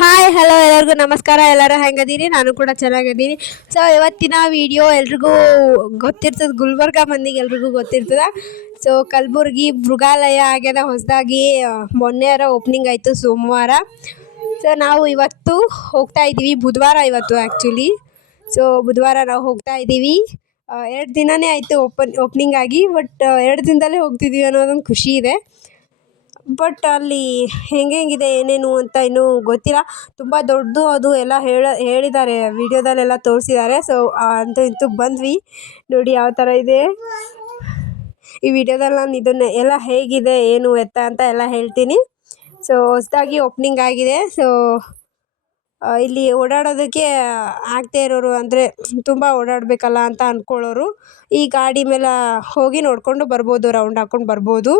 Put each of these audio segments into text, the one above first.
Hi hello ಎಲ್ಲರಿಗೂ ನಮಸ್ಕಾರ. ಎಲ್ಲರೂ ಹೆಂಗದೀರಿ? ನಾನು ಕೂಡ ಚೆನ್ನಾಗಿದ್ದೀನಿ. ಸೊ ಇವತ್ತಿನ ವಿಡಿಯೋ ಎಲ್ರಿಗೂ ಗೊತ್ತಿರ್ತದೆ, ಗುಲ್ಬರ್ಗ ಮಂದಿಗೆ ಎಲ್ರಿಗೂ ಗೊತ್ತಿರ್ತದೆ. ಸೊ ಕಲಬುರ್ಗಿ ಮೃಗಾಲಯ ಆಗ್ಯದ ಹೊಸದಾಗಿ, ಮೊನ್ನೆರ ಓಪನಿಂಗ್ ಆಯಿತು ಸೋಮವಾರ. ಸೊ ನಾವು ಇವತ್ತು ಹೋಗ್ತಾ ಇದ್ದೀವಿ, ಬುಧವಾರ ಇವತ್ತು ಆ್ಯಕ್ಚುಲಿ. ಸೊ ಬುಧವಾರ ನಾವು ಹೋಗ್ತಾ ಇದ್ದೀವಿ. 2 ದಿನವೇ ಆಯಿತು ಓಪನಿಂಗ್ ಆಗಿ, ಬಟ್ 2 ದಿನದಲ್ಲೇ ಹೋಗ್ತಿದ್ದೀವಿ ಅನ್ನೋದೊಂದು ಖುಷಿ ಇದೆ. ಬಟ್ ಅಲ್ಲಿ ಹೆಂಗಿದೆ ಏನೇನು ಅಂತ ಇನ್ನೂ ಗೊತ್ತಿಲ್ಲ. ತುಂಬ ದೊಡ್ಡದು ಅದು ಎಲ್ಲ ಹೇಳಿದ್ದಾರೆ, ವಿಡಿಯೋದಲ್ಲೆಲ್ಲ ತೋರಿಸಿದ್ದಾರೆ. ಸೊ ಅಂತೂ ಇಂತೂ ಬಂದ್ವಿ. ನೋಡಿ ಯಾವ ಥರ ಇದೆ. ಈ ವಿಡಿಯೋದಲ್ಲಿ ನಾನು ಇದನ್ನು ಎಲ್ಲ ಹೇಗಿದೆ ಏನು ಎತ್ತ ಅಂತ ಎಲ್ಲ ಹೇಳ್ತೀನಿ. ಸೊ ಹೊಸದಾಗಿ ಓಪನಿಂಗ್ ಆಗಿದೆ. ಸೊ ಇಲ್ಲಿ ಓಡಾಡೋದಕ್ಕೆ ಆಗದೇ ಇರೋರು, ಅಂದರೆ ತುಂಬ ಓಡಾಡಬೇಕಲ್ಲ ಅಂತ ಅಂದ್ಕೊಳ್ಳೋರು ಈ ಗಾಡಿ ಮೇಲೆ ಹೋಗಿ ನೋಡಿಕೊಂಡು ಬರ್ಬೋದು, ರೌಂಡ್ ಹಾಕ್ಕೊಂಡು ಬರ್ಬೋದು.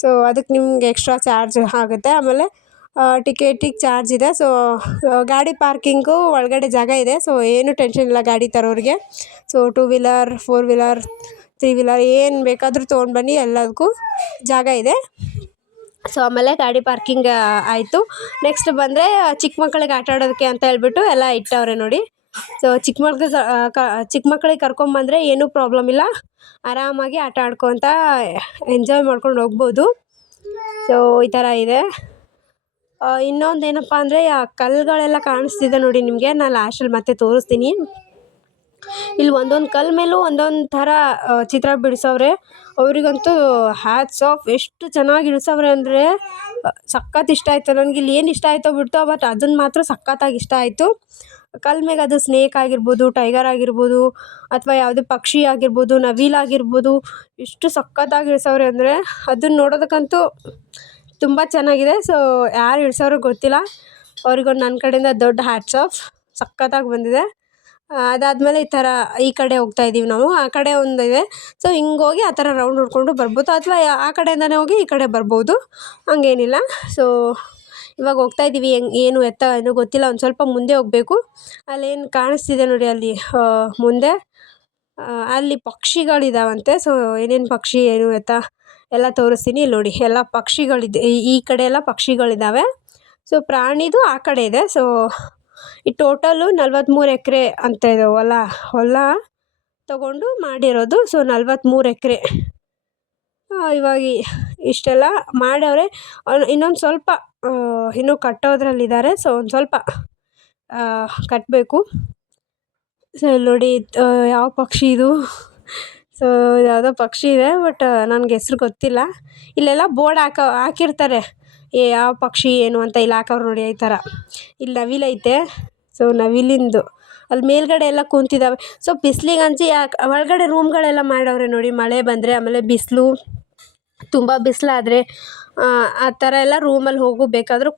ಸೊ ಅದಕ್ಕೆ ನಿಮ್ಗೆ ಎಕ್ಸ್ಟ್ರಾ ಚಾರ್ಜ್ ಆಗುತ್ತೆ. ಆಮೇಲೆ ಟಿಕೆಟಿಗೆ ಚಾರ್ಜ್ ಇದೆ. ಸೊ ಗಾಡಿ ಪಾರ್ಕಿಂಗು ಒಳಗಡೆ ಜಾಗ ಇದೆ. ಸೊ ಏನು ಟೆನ್ಷನ್ ಇಲ್ಲ ಗಾಡಿ ತರೋರಿಗೆ. ಸೊ 2 ವೀಲರ್ 4 ವೀಲರ್ 3 ವೀಲರ್ ಏನು ಬೇಕಾದರೂ ತೊಗೊಂಡು ಬನ್ನಿ, ಎಲ್ಲದಕ್ಕೂ ಜಾಗ ಇದೆ. ಸೊ ಆಮೇಲೆ ಗಾಡಿ ಪಾರ್ಕಿಂಗ್ ಆಯಿತು. ನೆಕ್ಸ್ಟ್ ಬಂದರೆ ಚಿಕ್ಕ ಮಕ್ಕಳಿಗೆ ಆಟ ಆಡೋದಕ್ಕೆ ಅಂತ ಹೇಳ್ಬಿಟ್ಟು ಎಲ್ಲ ಇಟ್ಟವ್ರೆ ನೋಡಿ. ಸೊ ಚಿಕ್ಕ ಮಕ್ಕಳಿಗೆ ಕರ್ಕೊಂಬಂದರೆ ಏನೂ ಪ್ರಾಬ್ಲಮ್ ಇಲ್ಲ, ಆರಾಮಾಗಿ ಆಟ ಆಡ್ಕೊತ ಎಂಜಾಯ್ ಮಾಡ್ಕೊಂಡು ಹೋಗ್ಬೋದು. ಸೊ ಈ ಥರ ಇದೆ. ಇನ್ನೊಂದು ಏನಪ್ಪ ಅಂದರೆ ಆ ಕಲ್ಲುಗಳೆಲ್ಲ ಕಾಣಿಸ್ತಿದೆ ನೋಡಿ ನಿಮಗೆ. ನಾನು ಲಾಸ್ಟಲ್ಲಿ ಮತ್ತೆ ತೋರಿಸ್ತೀನಿ. ಇಲ್ಲಿ ಒಂದೊಂದು ಕಲ್ಲು ಮೇಲೂ ಒಂದೊಂದು ಥರ ಚಿತ್ರ ಬಿಡಿಸವ್ರೆ. ಅವರಿಗಂತೂ ಹ್ಯಾಟ್ಸ್ ಆಫ್, ಎಷ್ಟು ಚೆನ್ನಾಗಿ ಇಳಿಸವ್ರೆ ಅಂದರೆ ಸಖತ್ ಇಷ್ಟ ಆಯಿತು ನನಗೆ. ಇಲ್ಲಿ ಏನು ಇಷ್ಟ ಆಯಿತೋ ಬಿಡ್ತೋ, ಬಟ್ ಅದನ್ನು ಮಾತ್ರ ಸಖತ್ತಾಗಿ ಇಷ್ಟ ಆಯಿತು. ಕಲ್ಲು ಮೇಲೆ ಅದು ಸ್ನೇಕ್ ಆಗಿರ್ಬೋದು, ಟೈಗರ್ ಆಗಿರ್ಬೋದು, ಅಥವಾ ಯಾವುದೇ ಪಕ್ಷಿ ಆಗಿರ್ಬೋದು, ನವಿಲು ಆಗಿರ್ಬೋದು, ಎಷ್ಟು ಸಖತ್ತಾಗಿ ಇಳಿಸವ್ರೆ ಅಂದರೆ ಅದನ್ನು ನೋಡೋದಕ್ಕಂತೂ ತುಂಬ ಚೆನ್ನಾಗಿದೆ. ಸೊ ಯಾರು ಇಳಿಸೋರು ಗೊತ್ತಿಲ್ಲ, ಅವ್ರಿಗೊಂದು ನನ್ನ ಕಡೆಯಿಂದ ದೊಡ್ಡ ಹ್ಯಾಟ್ಸ್ ಆಫ್. ಸಖತ್ತಾಗಿ ಬಂದಿದೆ. ಅದಾದಮೇಲೆ ಈ ಕಡೆ ಹೋಗ್ತಾ ಇದ್ದೀವಿ ನಾವು. ಆ ಕಡೆ ಒಂದು ಇದೆ. ಸೊ ಹಿಂಗೆ ಹೋಗಿ ಆ ಥರ ರೌಂಡ್ ಹೊಡ್ಕೊಂಡು ಬರ್ಬೋದು, ಅಥವಾ ಆ ಕಡೆಯಿಂದನೇ ಹೋಗಿ ಈ ಕಡೆ ಬರ್ಬೋದು, ಹಂಗೇನಿಲ್ಲ. ಸೊ ಇವಾಗ ಹೋಗ್ತಾ ಇದ್ದೀವಿ. ಏನು ಎತ್ತ ಏನೂ ಗೊತ್ತಿಲ್ಲ, ಒಂದು ಸ್ವಲ್ಪ ಮುಂದೆ ಹೋಗಬೇಕು. ಅಲ್ಲೇನು ಕಾಣಿಸ್ತಿದೆ ನೋಡಿ, ಅಲ್ಲಿ ಮುಂದೆ ಅಲ್ಲಿ ಪಕ್ಷಿಗಳಿದಾವಂತೆ. ಸೊ ಏನೇನು ಪಕ್ಷಿ ಏನು ಎತ್ತ ಎಲ್ಲ ತೋರಿಸ್ತೀನಿ. ಇಲ್ಲಿ ನೋಡಿ, ಎಲ್ಲ ಪಕ್ಷಿಗಳಿದೆ. ಈ ಕಡೆ ಎಲ್ಲ ಪಕ್ಷಿಗಳಿದ್ದಾವೆ. ಸೊ ಪ್ರಾಣಿದು ಆ ಕಡೆ ಇದೆ. ಸೊ ಈ ಟೋಟಲು 43 ಎಕರೆ ಅಂತ ಇದೆ ಹೊಲ ತಗೊಂಡು ಮಾಡಿರೋದು. ಸೊ 43 ಎಕರೆ ಇವಾಗ ಇಷ್ಟೆಲ್ಲ ಮಾಡವ್ರೆ. ಇನ್ನೊಂದು ಸ್ವಲ್ಪ ಇನ್ನೂ ಕಟ್ಟೋದ್ರಲ್ಲಿದ್ದಾರೆ. ಸೊ ಒಂದು ಸ್ವಲ್ಪ ಕಟ್ಟಬೇಕು. ಸೊ ನೋಡಿ, ಯಾವ ಪಕ್ಷಿ ಇದು? ಸೊ ಯಾವುದೋ ಪಕ್ಷಿ ಇದೆ, ಬಟ್ ನನಗೆ ಹೆಸ್ರು ಗೊತ್ತಿಲ್ಲ. ಇಲ್ಲೆಲ್ಲ ಬೋರ್ಡ್ ಹಾಕಿರ್ತಾರೆ, ಯಾವ ಪಕ್ಷಿ ಏನು ಅಂತ ಇಲ್ಲಿ ಹಾಕವ್ರು ನೋಡಿ, ಈ ಥರ. ಇಲ್ಲಿ ನವಿಲೈತೆ. ಸೊ ನವಿಲಿಂದು ಅಲ್ಲಿ ಮೇಲ್ಗಡೆ ಎಲ್ಲ ಕೂತಿದ್ದಾವೆ. ಸೊ ಬಿಸಿಲಿಗಂಚಿ ಒಳಗಡೆ ರೂಮ್ಗಳೆಲ್ಲ ಮಾಡವ್ರೆ ನೋಡಿ. ಮಳೆ ಬಂದರೆ, ಆಮೇಲೆ ಬಿಸಿಲು, ತುಂಬ ಬಿಸಿಲಾದರೆ ಆ ಥರ ಎಲ್ಲ ರೂಮಲ್ಲಿ ಹೋಗು ಬೇಕಾದರೂ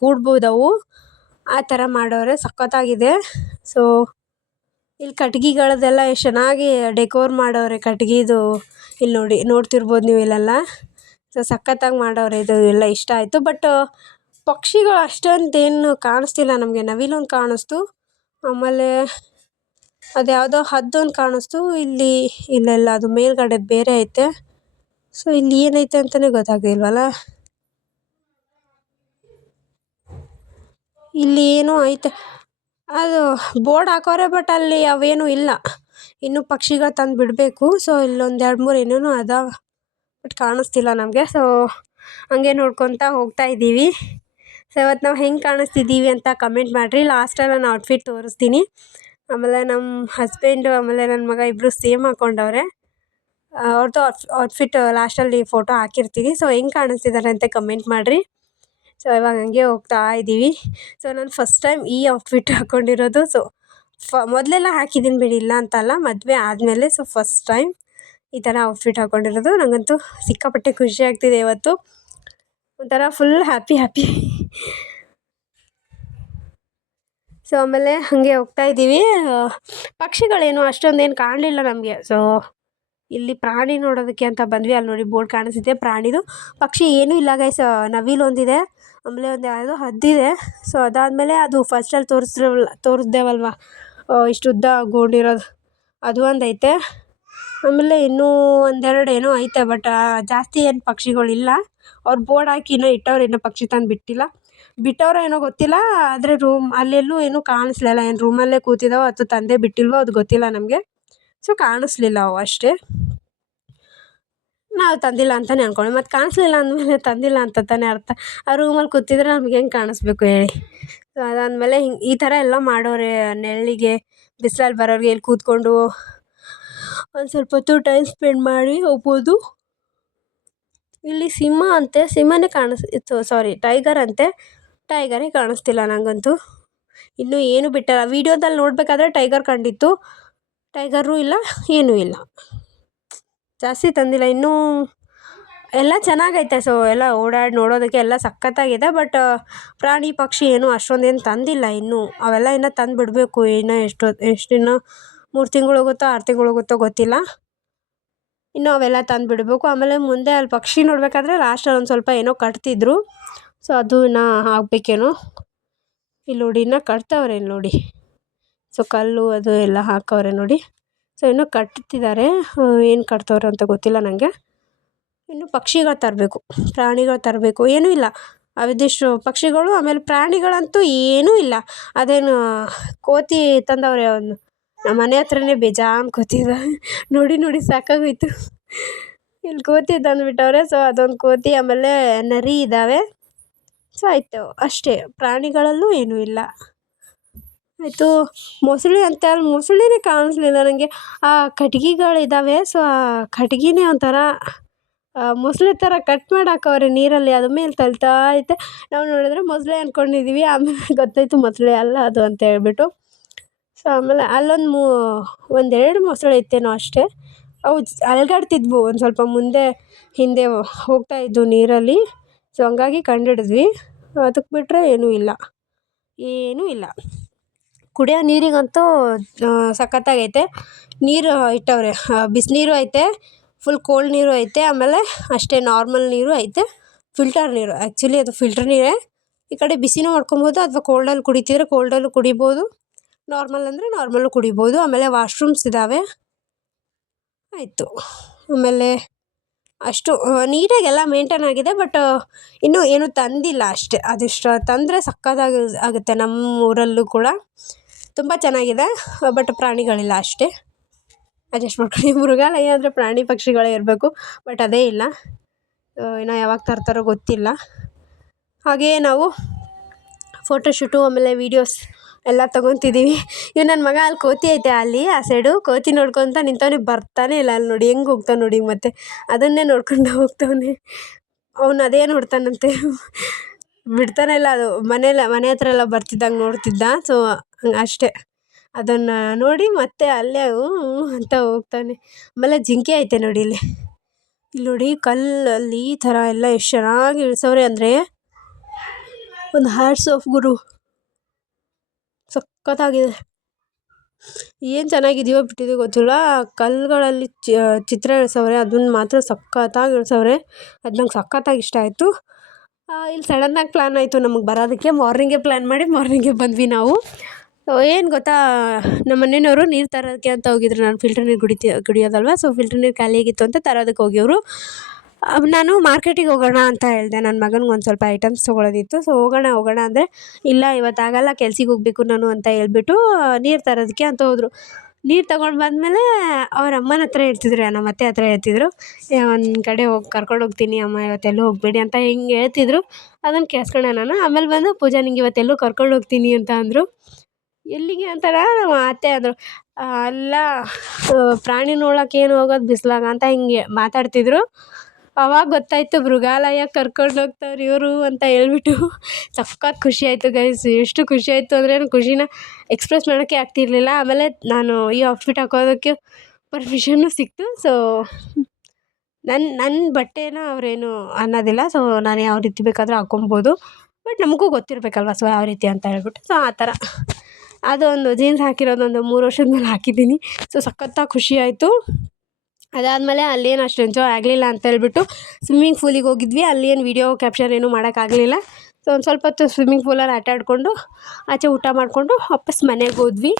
ಕೂಡ್ಬೋದವು, ಆ ಥರ ಮಾಡವ್ರೆ. ಸಖತ್ತಾಗಿದೆ. ಸೊ ಇಲ್ಲಿ ಕಟ್ಗೆಗಳದ್ದೆಲ್ಲ ಎಷ್ಟು ಚೆನ್ನಾಗಿ ಡೆಕೋರ್ ಮಾಡವ್ರೆ, ಕಟ್ಗೆದು. ಇಲ್ಲಿ ನೋಡಿ, ನೋಡ್ತಿರ್ಬೋದು ನೀವು ಇಲ್ಲೆಲ್ಲ. ಸೊ ಸಖತ್ತಾಗಿ ಮಾಡವ್ರೆ. ಇದು ಎಲ್ಲ ಇಷ್ಟ ಆಯಿತು. ಬಟ್ ಪಕ್ಷಿಗಳು ಅಷ್ಟೊಂದೇನು ಕಾಣಿಸ್ತಿಲ್ಲ ನಮಗೆ. ನವಿಲೊಂದು ಕಾಣಿಸ್ತು, ಆಮೇಲೆ ಅದು ಯಾವುದೋ ಹದ್ದೊಂದು ಕಾಣಿಸ್ತು. ಇಲ್ಲೆಲ್ಲ ಅದು ಮೇಲ್ಗಡೆ ಬೇರೆ ಐತೆ. ಸೊ ಇಲ್ಲಿ ಏನೈತೆ ಅಂತಲೇ ಗೊತ್ತಾಗ್ತಿಲ್ವಲ್ಲ. ಇಲ್ಲಿ ಏನೋ ಐತೆ, ಅದು ಬೋರ್ಡ್ ಹಾಕವ್ರೆ, ಬಟ್ ಅಲ್ಲಿ ಅವೇನೂ ಇಲ್ಲ. ಇನ್ನೂ ಪಕ್ಷಿಗಳು ತಂದು ಬಿಡಬೇಕು. ಸೊ ಇಲ್ಲೊಂದು 2-3 ಏನೇನೋ ಅದಾವೆ, ಬಟ್ ಕಾಣಿಸ್ತಿಲ್ಲ ನಮಗೆ. ಸೊ ಹಂಗೆ ನೋಡ್ಕೊತ ಹೋಗ್ತಾ ಇದ್ದೀವಿ. ಸೊ ಇವತ್ತು ನಾವು ಹೆಂಗೆ ಕಾಣಿಸ್ತಿದ್ದೀವಿ ಅಂತ ಕಮೆಂಟ್ ಮಾಡಿರಿ. ಲಾಸ್ಟಲ್ಲಿ ನಾನು ಔಟ್ಫಿಟ್ ತೋರಿಸ್ತೀನಿ. ಆಮೇಲೆ ನಮ್ಮ ಹಸ್ಬೆಂಡು ಆಮೇಲೆ ನನ್ನ ಮಗ ಇಬ್ಬರು ಸೇಮ್ ಹಾಕ್ಕೊಂಡವ್ರೆ. ಅವ್ರದ್ದು ಔಟ್ಫಿಟ್ ಲಾಸ್ಟಲ್ಲಿ ಫೋಟೋ ಹಾಕಿರ್ತೀನಿ. ಸೊ ಹೆಂಗೆ ಕಾಣಿಸ್ತಿದ್ದಾರೆ ಅಂತ ಕಮೆಂಟ್ ಮಾಡಿರಿ. ಸೊ ಇವಾಗ ಹಂಗೆ ಹೋಗ್ತಾ ಇದ್ದೀವಿ. ಸೊ ನಾನು ಫಸ್ಟ್ ಟೈಮ್ ಈ ಔಟ್ಫಿಟ್ ಹಾಕ್ಕೊಂಡಿರೋದು. ಸೊ ಮೊದಲೆಲ್ಲ ಹಾಕಿದ್ದೀನಿ ಬಿಡಿ, ಇಲ್ಲ ಅಂತಲ್ಲ, ಮದುವೆ ಆದಮೇಲೆ. ಸೊ ಫಸ್ಟ್ ಟೈಮ್ ಈ ಥರ ಔಟ್ಫಿಟ್ ಹಾಕ್ಕೊಂಡಿರೋದು. ನನಗಂತೂ ಸಿಕ್ಕಾಪಟ್ಟೆ ಖುಷಿ ಆಗ್ತಿದೆ ಇವತ್ತು. ಒಂಥರ ಫುಲ್ ಹ್ಯಾಪಿ. ಸೊ ಆಮೇಲೆ ಹಾಗೆ ಹೋಗ್ತಾ ಇದ್ದೀವಿ. ಪಕ್ಷಿಗಳೇನು ಅಷ್ಟೊಂದೇನು ಕಾಣಲಿಲ್ಲ ನಮಗೆ. ಸೊ ಇಲ್ಲಿ ಪ್ರಾಣಿ ನೋಡೋದಕ್ಕೆ ಅಂತ ಬಂದ್ವಿ. ಅಲ್ಲಿ ನೋಡಿ ಬೋರ್ಡ್ ಕಾಣಿಸ್ತಿದೆ ಪ್ರಾಣಿದು. ಪಕ್ಷಿ ಏನೂ ಇಲ್ಲ ಗೈಸ್. ನವಿಲು ಒಂದಿದೆ, ಆಮೇಲೆ ಒಂದು ಯಾವುದೋ ಹದ್ದಿದೆ. ಸೊ ಅದಾದಮೇಲೆ ಅದು ಫಸ್ಟಲ್ಲಿ ತೋರಿಸ್ದೇವಲ್ವ, ಇಷ್ಟು ಉದ್ದ ಗೋಂಡಿರೋದು, ಅದು ಒಂದೈತೆ. ಆಮೇಲೆ ಇನ್ನೂ 1-2 ಏನೋ ಐತೆ, ಬಟ್ ಜಾಸ್ತಿ ಏನು ಪಕ್ಷಿಗಳಿಲ್ಲ. ಅವ್ರು ಬೋರ್ಡ್ ಹಾಕಿ ಇನ್ನೂ ಇಟ್ಟವ್ರು, ಇನ್ನೂ ಪಕ್ಷಿ ತಂದು ಬಿಟ್ಟಿಲ್ಲ. ಬಿಟ್ಟವ್ರೋ ಏನೋ ಗೊತ್ತಿಲ್ಲ. ಆದರೆ ಅಲ್ಲೆಲ್ಲೂ ಏನೂ ಕಾಣಿಸ್ಲಿಲ್ಲ. ಏನು ರೂಮಲ್ಲೇ ಕೂತಿದ್ದಾವೋ ಅಥವಾ ತಂದೆ ಬಿಟ್ಟಿಲ್ವೋ ಅದು ಗೊತ್ತಿಲ್ಲ ನಮಗೆ. ಸೊ ಕಾಣಿಸ್ಲಿಲ್ಲ ಅವು ಅಷ್ಟೇ. ನಾವು ತಂದಿಲ್ಲ ಅಂತಲೇ ಅಂದ್ಕೊಂಡ್ವಿ. ಮತ್ತು ಕಾಣಿಸ್ಲಿಲ್ಲ ಅಂದಮೇಲೆ ತಂದಿಲ್ಲ ಅಂತ ತಾನೇ ಅರ್ಥ. ಆ ರೂಮಲ್ಲಿ ಕೂತಿದ್ರೆ ನಮ್ಗೆ ಹೆಂಗೆ ಕಾಣಿಸ್ಬೇಕು ಹೇಳಿ. ಸೊ ಅದಾದಮೇಲೆ ಈ ಥರ ಎಲ್ಲ ಮಾಡೋರೆ. ನೆರಳಿಗೆ ಬಿಸಿಲಲ್ಲಿ ಬರೋರಿಗೆ ಇಲ್ಲಿ ಕೂತ್ಕೊಂಡು ಒಂದು ಸ್ವಲ್ಪ ಹೊತ್ತು ಟೈಮ್ ಸ್ಪೆಂಡ್ ಮಾಡಿ ಹೋಗ್ಬೋದು. ಇಲ್ಲಿ ಸಿಂಹ ಅಂತೆ, ಸಿಂಹನೇ ಕಾಣಿಸ್ತಿತ್ತು, ಸಾರಿ ಟೈಗರ್ ಅಂತೆ. ಟೈಗರೇ ಕಾಣಿಸ್ತಿಲ್ಲ ನನಗಂತೂ. ಇನ್ನೂ ಏನು ಬಿಟ್ಟಲ್ಲ. ವೀಡಿಯೋದಲ್ಲಿ ನೋಡಬೇಕಾದ್ರೆ ಟೈಗರ್ ಕಂಡಿತ್ತು. ಟೈಗರು ಇಲ್ಲ, ಏನೂ ಇಲ್ಲ. ಜಾಸ್ತಿ ತಂದಿಲ್ಲ. ಇನ್ನೂ ಎಲ್ಲ ಚೆನ್ನಾಗೈತೆ. ಸೊ ಎಲ್ಲ ಓಡಾಡಿ ನೋಡೋದಕ್ಕೆ ಎಲ್ಲ ಸಖತ್ತಾಗಿದೆ. ಬಟ್ ಪ್ರಾಣಿ ಪಕ್ಷಿ ಏನು ಅಷ್ಟೊಂದೇನು ತಂದಿಲ್ಲ ಇನ್ನೂ. ಅವೆಲ್ಲ ಇನ್ನೂ ತಂದು ಬಿಡಬೇಕು. ಇನ್ನೂ ಎಷ್ಟಿನ್ನು 3 ತಿಂಗಳು ಹೋಗುತ್ತೋ 6 ತಿಂಗಳು ಹೋಗುತ್ತೋ ಗೊತ್ತಿಲ್ಲ. ಇನ್ನೂ ಅವೆಲ್ಲ ತಂದು ಬಿಡಬೇಕು. ಆಮೇಲೆ ಮುಂದೆ ಅಲ್ಲಿ ಪಕ್ಷಿ ನೋಡಬೇಕಾದ್ರೆ ಲಾಸ್ಟಲ್ಲಿ ಒಂದು ಸ್ವಲ್ಪ ಏನೋ ಕಟ್ತಿದ್ರು. ಸೊ ಅದು ಇನ್ನೂ ಆಗಬೇಕೇನೋ. ಇಲ್ಲಿ ನೋಡಿ ಇನ್ನೂ ಕಟ್ತವ್ರೆ. ಇಲ್ಲಿ ನೋಡಿ, ಸೊ ಕಲ್ಲು ಅದು ಎಲ್ಲ ಹಾಕವ್ರೆ ನೋಡಿ. ಸೊ ಇನ್ನೂ ಕಟ್ತಿದ್ದಾರೆ. ಏನು ಕಟ್ತವ್ರೆ ಅಂತ ಗೊತ್ತಿಲ್ಲ ನನಗೆ. ಇನ್ನು ಪಕ್ಷಿಗಳು ತರಬೇಕು, ಪ್ರಾಣಿಗಳು ತರಬೇಕು. ಏನೂ ಇಲ್ಲ. ಅವಿದಿಷ್ಟು ಪಕ್ಷಿಗಳು. ಆಮೇಲೆ ಪ್ರಾಣಿಗಳಂತೂ ಏನೂ ಇಲ್ಲ. ಅದೇನು ಕೋತಿ ತಂದವ್ರೆ. ಒಂದು ನಮ್ಮ ಮನೆ ಹತ್ರನೇ ಬೇಜಾನ್ ಕೋತಿ ಇದಾವೆ. ನೋಡಿ ಸಾಕಾಗೋಯ್ತು. ಇಲ್ಲಿ ಕೋತಿ ತಂದುಬಿಟ್ಟವ್ರೆ. ಸೊ ಅದೊಂದು ಕೋತಿ, ಆಮೇಲೆ ನರಿ ಇದ್ದಾವೆ. ಸೊ ಆಯಿತು ಅಷ್ಟೇ. ಪ್ರಾಣಿಗಳಲ್ಲೂ ಏನೂ ಇಲ್ಲ. ಆಯಿತು. ಮೊಸಳೆ ಅಂತ ಅಲ್ಲಿ ಮೊಸಳೆನೇ ಕಾಣಿಸ್ಲಿಲ್ಲ ನನಗೆ. ಆ ಕಟ್ಗೆಗಳಿದ್ದಾವೆ. ಸೊ ಆ ಕಟ್ಗೆನೇ ಒಂಥರ ಮೊಸಳೆ ಥರ ಕಟ್ ಮಾಡಿ ಹಾಕವ್ರೆ ನೀರಲ್ಲಿ. ಅದು ಮೇಲೆ ತಳ್ತಾ ಐತೆ. ನಾವು ನೋಡಿದ್ರೆ ಮೊಸಳೆ ಅಂದ್ಕೊಂಡಿದ್ದೀವಿ. ಆಮೇಲೆ ಗೊತ್ತಾಯ್ತು ಮೊಸಳೆ ಅಲ್ಲ ಅದು ಅಂತ ಹೇಳ್ಬಿಟ್ಟು. ಸೊ ಆಮೇಲೆ ಅಲ್ಲೊಂದು 1-2 ಮೊಸಳೆ ಇತ್ತೇನೋ ಅಷ್ಟೇ. ಅವು ಅಲುಗಾಡ್ತಿದ್ವು. ಒಂದು ಸ್ವಲ್ಪ ಮುಂದೆ ಹಿಂದೆ ಹೋಗ್ತಾ ಇದ್ವು ನೀರಲ್ಲಿ. ಸೊ ಹಂಗಾಗಿ ಕಂಡಿಡಿದ್ವಿ. ಅದಕ್ಕೆ ಬಿಟ್ಟರೆ ಏನೂ ಇಲ್ಲ. ಕುಡಿಯೋ ನೀರಿಗಂತೂ ಸಖತ್ತಾಗೈತೆ. ನೀರು ಇಟ್ಟವ್ರೆ. ಬಿಸಿನೀರು ಐತೆ, ಫುಲ್ ಕೋಲ್ಡ್ ನೀರು ಐತೆ, ಆಮೇಲೆ ಅಷ್ಟೇ ನಾರ್ಮಲ್ ನೀರು ಐತೆ. ಫಿಲ್ಟರ್ ನೀರು, ಆ್ಯಕ್ಚುಲಿ ಅದು ಫಿಲ್ಟರ್ ನೀರೇ. ಈ ಕಡೆ ಬಿಸಿನೂ ಮಾಡ್ಕೊಬೋದು ಅಥವಾ ಕೋಲ್ಡಲ್ಲಿ ಕುಡಿತಿದ್ರೆ ಕೋಲ್ಡಲ್ಲೂ ಕುಡಿಬೋದು. ನಾರ್ಮಲ್ ಅಂದರೆ ನಾರ್ಮಲ್ಲು ಕುಡಿಬೋದು. ಆಮೇಲೆ ವಾಶ್ರೂಮ್ಸ್ ಇದ್ದಾವೆ. ಆಯಿತು. ಆಮೇಲೆ ಅಷ್ಟು ನೀಟಾಗಿ ಎಲ್ಲ ಮೇಂಟೈನ್ ಆಗಿದೆ. ಬಟ್ ಇನ್ನೂ ಏನೂ ತಂದಿಲ್ಲ ಅಷ್ಟೇ. ಅದಿಷ್ಟು ತಂದರೆ ಸಖತ್ತಾಗಿ ಆಗುತ್ತೆ. ನಮ್ಮ ಊರಲ್ಲೂ ಕೂಡ ತುಂಬ ಚೆನ್ನಾಗಿದೆ. ಬಟ್ ಪ್ರಾಣಿಗಳಿಲ್ಲ ಅಷ್ಟೇ. ಅಡ್ಜಸ್ಟ್ ಮಾಡ್ಕೊಳ್ಳಿ. ಮೃಗಾಲಯ ಅಂದರೆ ಪ್ರಾಣಿ ಪಕ್ಷಿಗಳೇ ಇರಬೇಕು. ಬಟ್ ಅದೇ ಇಲ್ಲ. ಇನ್ನು ಯಾವಾಗ ತರ್ತಾರೋ ಗೊತ್ತಿಲ್ಲ. ಹಾಗೆಯೇ ನಾವು ಫೋಟೋಶೂಟು ಆಮೇಲೆ ವೀಡಿಯೋಸ್ ಎಲ್ಲ ತೊಗೊತಿದ್ದೀವಿ. ಇನ್ನು ನನ್ನ ಮಗ ಅಲ್ಲಿ ಕೋತಿ ಐತೆ, ಅಲ್ಲಿ ಆ ಸೈಡು ಕೋತಿ ನೋಡ್ಕೊತ ನಿಂತವನಿಗೆ ಬರ್ತಾನೆ ಇಲ್ಲ. ಅಲ್ಲಿ ನೋಡಿ ಹೆಂಗೆ ಹೋಗ್ತಾನೆ ನೋಡಿ. ಮತ್ತೆ ಅದನ್ನೇ ನೋಡ್ಕೊಂಡು ಹೋಗ್ತವನೆ. ಅವನು ಅದೇ ನೋಡ್ತಾನಂತೆ. ಬಿಡ್ತಾನೆ ಇಲ್ಲ. ಅದು ಮನೆ ಹತ್ರ ಎಲ್ಲ ಬರ್ತಿದ್ದಂಗೆ ನೋಡ್ತಿದ್ದ. ಸೊ ಅಷ್ಟೇ. ಅದನ್ನು ನೋಡಿ ಮತ್ತೆ ಅಲ್ಲೇ ಅಂತ ಹೋಗ್ತಾನೆ. ಆಮೇಲೆ ಜಿಂಕೆ ಐತೆ ನೋಡಿ ಇಲ್ಲಿ ನೋಡಿ. ಕಲ್ಲಲ್ಲಿ ಈ ಥರ ಎಲ್ಲ ಎಷ್ಟು ಚೆನ್ನಾಗಿ ಇಳಿಸವ್ರೆ ಅಂದರೆ ಒಂದು ಹ್ಯಾಟ್ಸ್ ಆಫ್ ಗುರು. ಸಖತ್ತಾಗಿದೆ. ಏನು ಚೆನ್ನಾಗಿದೆಯೋ ಬಿಟ್ಟಿದೆಯೋ ಗೊತ್ತಿಲ್ಲ. ಕಲ್ಲುಗಳಲ್ಲಿ ಚಿತ್ರ ಇಳಿಸವ್ರೆ. ಅದನ್ನು ಮಾತ್ರ ಸಖತ್ತಾಗಿ ಇಳಿಸವ್ರೆ. ಅದು ನಂಗೆ ಸಖತ್ತಾಗಿ ಇಷ್ಟ ಆಯಿತು. ಇಲ್ಲಿ ಸಡನ್ನಾಗಿ ಪ್ಲ್ಯಾನ್ ಆಯಿತು ನಮಗೆ ಬರೋದಕ್ಕೆ. ಮಾರ್ನಿಂಗೇ ಪ್ಲ್ಯಾನ್ ಮಾಡಿ ಮಾರ್ನಿಂಗೇ ಬಂದ್ವಿ ನಾವು. ಏನು ಗೊತ್ತಾ, ನಮ್ಮ ಮನೆಯವರು ನೀರು ತರೋದಕ್ಕೆ ಅಂತ ಹೋಗಿದ್ರು. ನಾನು ಫಿಲ್ಟರ್ ನೀರು ಕುಡಿಯೋದಲ್ವ. ಸೊ ಫಿಲ್ಟರ್ ನೀರು ಖಾಲಿ ಆಗಿತ್ತು ಅಂತ ತರೋದಕ್ಕೆ ಹೋಗಿದ್ರು. ನಾನು ಮಾರ್ಕೆಟಿಗೆ ಹೋಗೋಣ ಅಂತ ಹೇಳಿದೆ. ನನ್ನ ಮಗನಿಗೆ ಒಂದು ಸ್ವಲ್ಪ ಐಟಮ್ಸ್ ತೊಗೊಳೋದಿತ್ತು. ಸೊ ಹೋಗೋಣ ಅಂದರೆ ಇಲ್ಲ ಇವತ್ತಾಗಲ್ಲ, ಕೆಲ್ಸಕ್ಕೆ ಹೋಗಬೇಕು ನಾನು ಅಂತ ಹೇಳ್ಬಿಟ್ಟು ನೀರು ತರೋದಕ್ಕೆ ಅಂತ ಹೋದರು. ನೀರು ತಗೊಂಡು ಬಂದಮೇಲೆ ಅವ್ರ ಅಮ್ಮನ ಹತ್ರ ಹೇಳ್ತಿದ್ರು, ನಮ್ಮ ಅತ್ತೆ ಹತ್ರ ಹೇಳ್ತಿದ್ರು, ಒಂದು ಕಡೆ ಕರ್ಕೊಂಡು ಹೋಗ್ತೀನಿ ಅಮ್ಮ, ಇವತ್ತೆಲ್ಲೂ ಹೋಗಬೇಡಿ ಅಂತ ಹಿಂಗೆ ಹೇಳ್ತಿದ್ರು. ಅದನ್ನು ಕೇಳಿಸ್ಕೊಂಡೆ ನಾನು. ಆಮೇಲೆ ಬಂದು ಪೂಜಾ ನಿಂಗೆ ಇವತ್ತೆಲ್ಲೂ ಕರ್ಕೊಂಡು ಹೋಗ್ತೀನಿ ಅಂತ ಅಂದರು. ಎಲ್ಲಿಗೆ ಅಂತಾರ ನಮ್ಮ ಅತ್ತೆ ಅಂದರು. ಅಲ್ಲ ಪ್ರಾಣಿ ನೋಡೋಕೆ ಏನು ಹೋಗೋದು ಬಿಸ್ಲಾಗ ಅಂತ ಹಿಂಗೆ ಮಾತಾಡ್ತಿದ್ರು. ಅವಾಗ ಗೊತ್ತಾಯಿತು ಮೃಗಾಲಯ ಕರ್ಕೊಂಡು ಹೋಗ್ತಾವ್ರು ಇವರು ಅಂತ ಹೇಳ್ಬಿಟ್ಟು. ಸಖತ್ ಖುಷಿ ಆಯಿತು ಗೈಸ್. ಎಷ್ಟು ಖುಷಿ ಆಯಿತು ಅಂದರೆ ಖುಷಿನ ಎಕ್ಸ್ಪ್ರೆಸ್ ಮಾಡೋಕ್ಕೆ ಆಗ್ತಿರ್ಲಿಲ್ಲ. ಆಮೇಲೆ ನಾನು ಈ ಔಟ್ಫಿಟ್ ಹಾಕೋದಕ್ಕೆ ಪರ್ಮಿಷನ್ನು ಸಿಕ್ತು. ಸೊ ನನ್ನ ಬಟ್ಟೆನ ಅವರೇನು ಅನ್ನೋದಿಲ್ಲ. ಸೊ ನಾನು ಯಾವ ರೀತಿ ಬೇಕಾದರೂ ಹಾಕ್ಕೊಬೋದು. ಬಟ್ ನಮಗೂ ಗೊತ್ತಿರಬೇಕಲ್ವ ಸೊ ಯಾವ ರೀತಿ ಅಂತ ಹೇಳ್ಬಿಟ್ಟು. ಸೊ ಆ ಥರ ಅದೊಂದು ಜೀನ್ಸ್ ಹಾಕಿರೋದೊಂದು 3 ವರ್ಷದ ಮೇಲೆ ಹಾಕಿದ್ದೀನಿ. ಸೊ ಸಖತ್ತಾಗಿ ಖುಷಿ ಆಯಿತು. ಅದಾದಮೇಲೆ ಅಲ್ಲೇನು ಅಷ್ಟು ಎಂಜಾಯ್ ಆಗಲಿಲ್ಲ ಅಂತ ಹೇಳ್ಬಿಟ್ಟು ಸ್ವಿಮ್ಮಿಂಗ್ ಪೂಲಿಗೆ ಹೋಗಿದ್ವಿ. ಅಲ್ಲಿ ಏನು ವೀಡಿಯೋ ಕ್ಯಾಪ್ಚರ್ ಏನೂ ಮಾಡೋಕ್ಕಾಗಲಿಲ್ಲ. ಸೊ ಒಂದು ಸ್ವಲ್ಪ ಹೊತ್ತು ಸ್ವಿಮ್ಮಿಂಗ್ ಪೂಲಲ್ಲಿ ಆಟ ಆಡಿಕೊಂಡು ಆಚೆ ಊಟ ಮಾಡಿಕೊಂಡು ವಾಪಸ್ ಮನೆಗೆ ಹೋದ್ವಿ.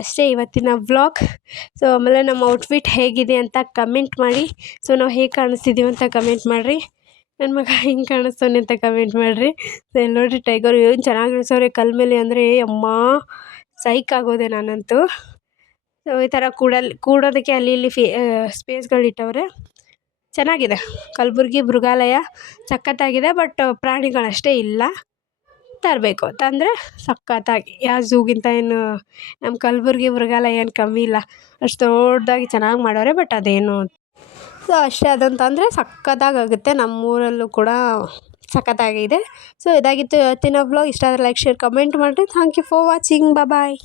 ಅಷ್ಟೇ ಇವತ್ತಿನ ವ್ಲಾಗ್. ಸೊ ಆಮೇಲೆ ನಮ್ಮ ಔಟ್ಫಿಟ್ ಹೇಗಿದೆ ಅಂತ ಕಮೆಂಟ್ ಮಾಡಿ. ಸೊ ನಾವು ಹೇಗೆ ಕಾಣಿಸ್ತಿದ್ದೀವಿ ಅಂತ ಕಮೆಂಟ್ ಮಾಡಿರಿ. ನನ್ನ ಮಗ ಹಿಂಗೆ ಕಾಣಿಸ್ತಾನೆ ಅಂತ ಕಮೆಂಟ್ ಮಾಡಿರಿ. ಸೊ ಇಲ್ಲಿ ನೋಡಿರಿ ಟೈಗರ್ ಏನು ಚೆನ್ನಾಗಿ ಇಳಿಸವ್ರೆ ಕಲ್ಲ ಮೇಲೆ ಅಂದರೆ ಅಮ್ಮ ಸೈಕ್ ಆಗೋದೆ ನಾನಂತೂ. ಸೊ ಈ ಥರ ಕೂಡೋದಕ್ಕೆ ಅಲ್ಲಿ ಇಲ್ಲಿ ಸ್ಪೇಸ್ಗಳು ಇಟ್ಟವ್ರೆ. ಚೆನ್ನಾಗಿದೆ ಕಲಬುರ್ಗಿ ಮೃಗಾಲಯ ಸಖತ್ತಾಗಿದೆ. ಬಟ್ ಪ್ರಾಣಿಗಳಷ್ಟೇ ಇಲ್ಲ. ತರಬೇಕು ತಂದರೆ ಸಖತ್ತಾಗಿ ಯಾವ ಝೂಗಿಂತ ಏನು ನಮ್ಮ ಕಲಬುರ್ಗಿ ಮೃಗಾಲಯ ಏನು ಕಮ್ಮಿ ಇಲ್ಲ. ಅಷ್ಟು ದೊಡ್ಡದಾಗಿ ಚೆನ್ನಾಗಿ ಮಾಡವ್ರೆ. ಬಟ್ ಅದೇನು ಸೊ ಅಷ್ಟೇ ಅದಂತಂದರೆ ಸಖತ್ತಾಗುತ್ತೆ. ನಮ್ಮೂರಲ್ಲೂ ಕೂಡ ಸಖತ್ತಾಗಿದೆ. ಸೊ ಇದಾಗಿತ್ತು ಇವತ್ತಿನ ವ್ಲಾಗ್. ಇಷ್ಟ ಆದರೆ ಲೈಕ್ ಶೇರ್ ಕಮೆಂಟ್ ಮಾಡಿರಿ. Thank you for watching. Bye.